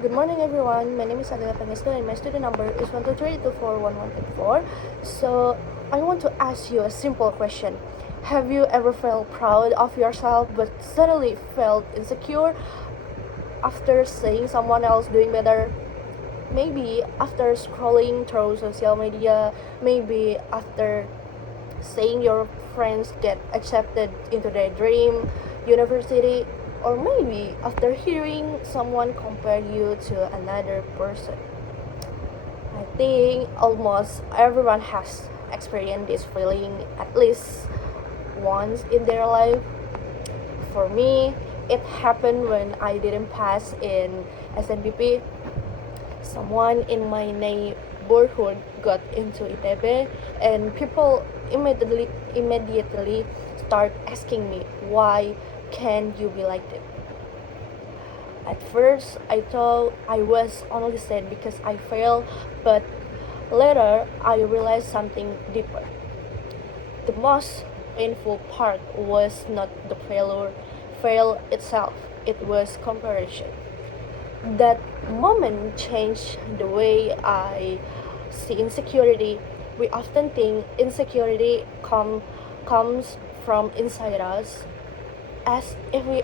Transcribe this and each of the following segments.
Good morning, everyone. My name is Aldilla Pangestu, and my student number is 123241184. So, I want to ask you a simple question. Have you ever felt proud of yourself but suddenly felt insecure after seeing someone else doing better? Maybe after scrolling through social media, maybe after seeing your friends get accepted into their dream university, or maybe after hearing someone compare you to another person. I think almost everyone has experienced this feeling at least once in their life. For me, it happened when I didn't pass in SNBP. Someone in my neighborhood got into ITB, and people immediately start asking me, why can you be like that? At first, I thought I was only sad because I failed, but later I realized something deeper. The most painful part was not the fail itself, it was comparison. That moment changed the way I see insecurity. We often think insecurity comes from inside us, as if we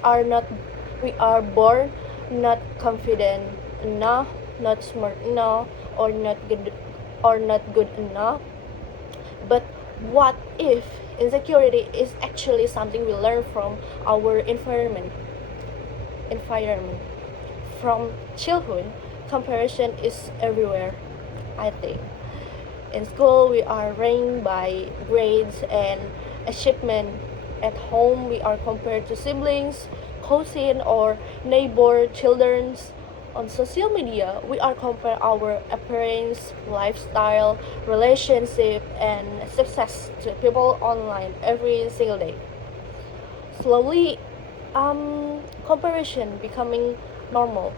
are born not confident enough, not smart enough, or not good enough. But what if insecurity is actually something we learn from our environment? From childhood, comparison is everywhere, I think. In school, we are ranked by grades and achievement. At home, we are compared to siblings, cousin, or neighbor children's. On social media, we are compared our appearance, lifestyle, relationship, and success to people online every single day. Slowly, comparison becoming normal,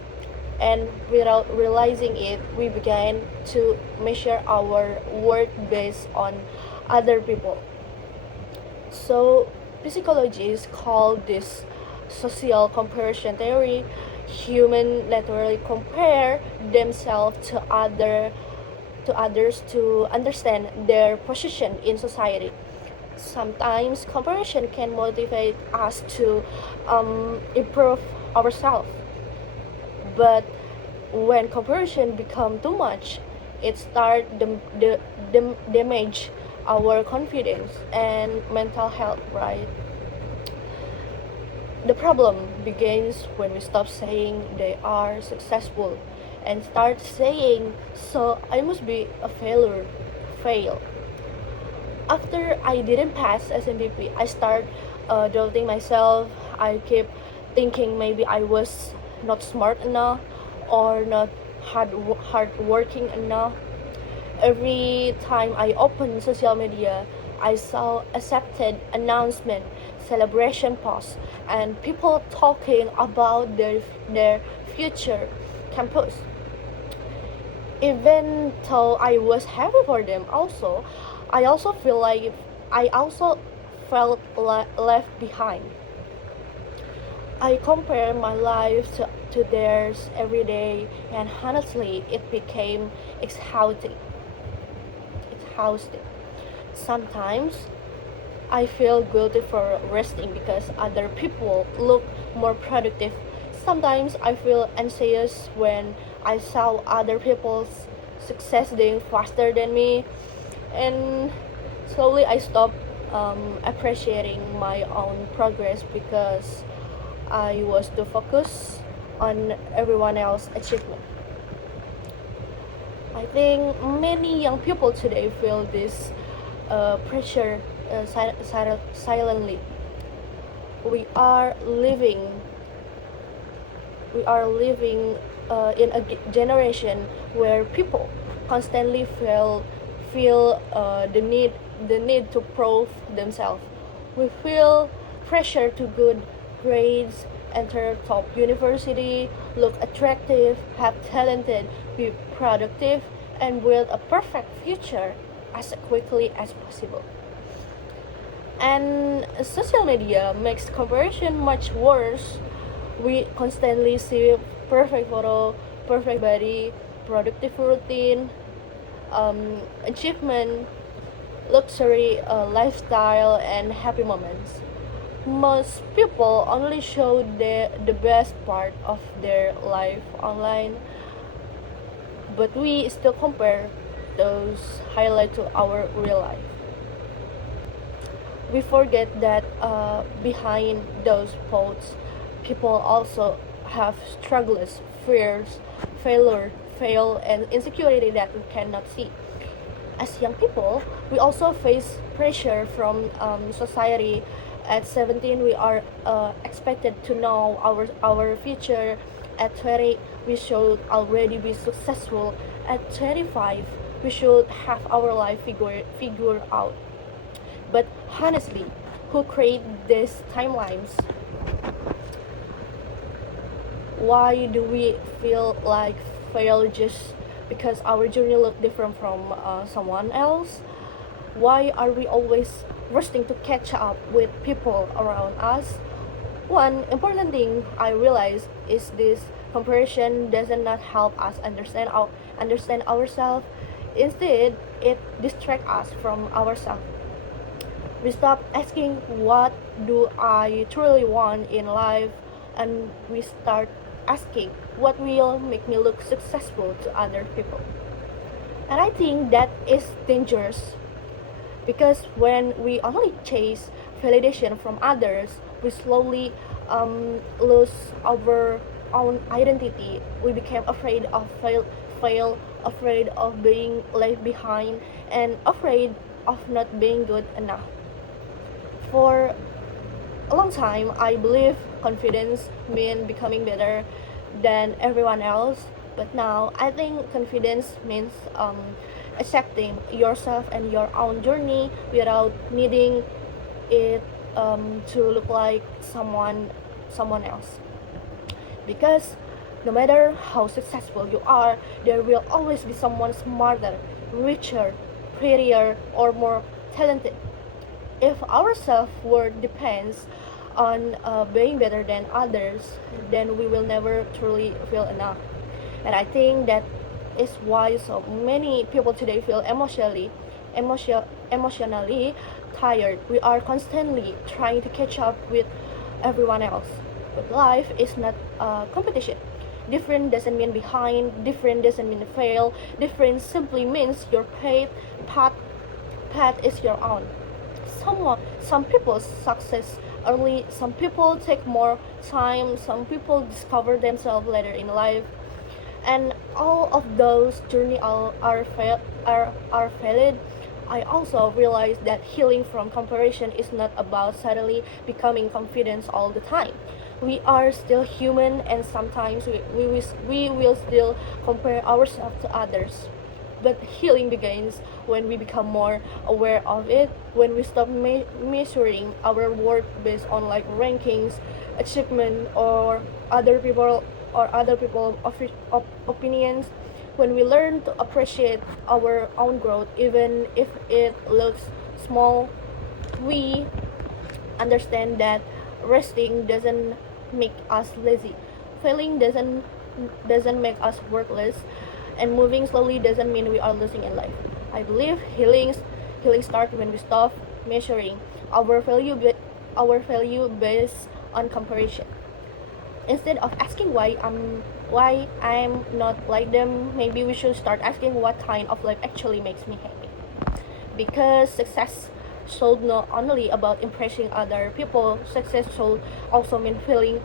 and without realizing it, we began to measure our worth based on other people. So, psychologists call this social comparison theory. Human naturally compare themselves to others to understand their position in society. Sometimes comparison can motivate us to improve ourselves, but when comparison become too much, it start the damage our confidence and mental health, right? The problem begins when we stop saying they are successful and start saying, so I must be a fail. After I didn't pass SMPP, I start doubting myself. I keep thinking maybe I was not smart enough or not hard working enough. Every time I open social media, I saw accepted announcement, celebration posts, and people talking about their future campus. Even though I was happy for them, I also feel like I also felt left behind. I compare my life to theirs every day, and honestly, it became exhausting. Exhausting. Sometimes I feel guilty for resting because other people look more productive. Sometimes I feel anxious when I saw other people's success doing faster than me, and slowly I stopped appreciating my own progress because I was too focused on everyone else's achievement. I think many young people today feel this pressure silently. We are living we are living in a generation where people constantly feel the need to prove themselves. We feel pressure to good grades, enter top university, look attractive, have talented, be productive, and build a perfect future as quickly as possible. And social media makes comparison much worse. We constantly see perfect photo, perfect body, productive routine, achievement, luxury lifestyle, and happy moments. Most people only show the best part of their life online, but we still compare those highlights to our real life. We forget that behind those posts, people also have struggles, fears, fail, and insecurity that we cannot see. As young people, we also face pressure from society. At 17, we are expected to know our future. At 20, we should already be successful. At 25, we should have our life figured out. But honestly, who create these timelines? Why do we feel like fail just because our journey look different from someone else? Why are we always rushing to catch up with people around us? One important thing I realized is this comparison does not help us understand ourselves. Instead, it distracts us from ourselves. We stop asking what do I truly want in life, and we start asking what will make me look successful to other people. And I think that is dangerous because when we only chase validation from others, we slowly lose our own identity. We became afraid of fail, afraid of being left behind, and afraid of not being good enough. For a long time, I believe confidence meant becoming better than everyone else. But now, I think confidence means accepting yourself and your own journey without needing it to look like someone else. Because no matter how successful you are, there will always be someone smarter, richer, prettier, or more talented. If our self-worth depends on being better than others, then we will never truly feel enough. And I think that is why so many people today feel emotionally tired. We are constantly trying to catch up with everyone else. But life is not a competition. Different doesn't mean behind, different doesn't mean fail, different simply means your path, path is your own. Some people success early, some people take more time, some people discover themselves later in life, and all of those journeys are valid. I also realized that healing from comparison is not about suddenly becoming confident all the time. We are still human, and sometimes we will still compare ourselves to others. But healing begins when we become more aware of it, when we stop measuring our worth based on like rankings, achievement, or other people opinions. When we learn to appreciate our own growth, even if it looks small, we understand that resting doesn't make us lazy, failing doesn't make us worthless, and moving slowly doesn't mean we are losing in life. I believe healing starts when we stop measuring our value based on comparison. Instead of asking why I'm not like them, maybe we should start asking what kind of life actually makes me happy. Because success should not only about impressing other people, success should also mean feeling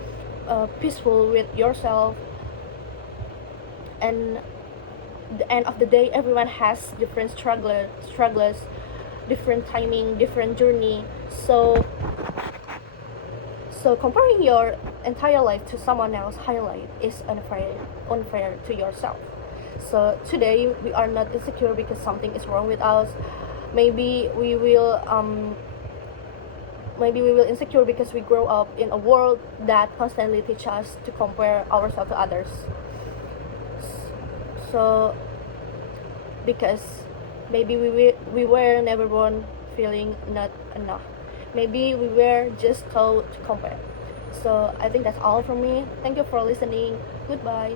peaceful with yourself. And the end of the day, everyone has different struggles, different timing, different journey. So comparing your entire life to someone else's highlight is unfair to yourself. So today we are not insecure because something is wrong with us. Maybe we will insecure because we grow up in a world that constantly teach us to compare ourselves to others. So because maybe we were never born feeling not enough. Maybe we were just taught to compare. So I think that's all from me. Thank you for listening. Goodbye.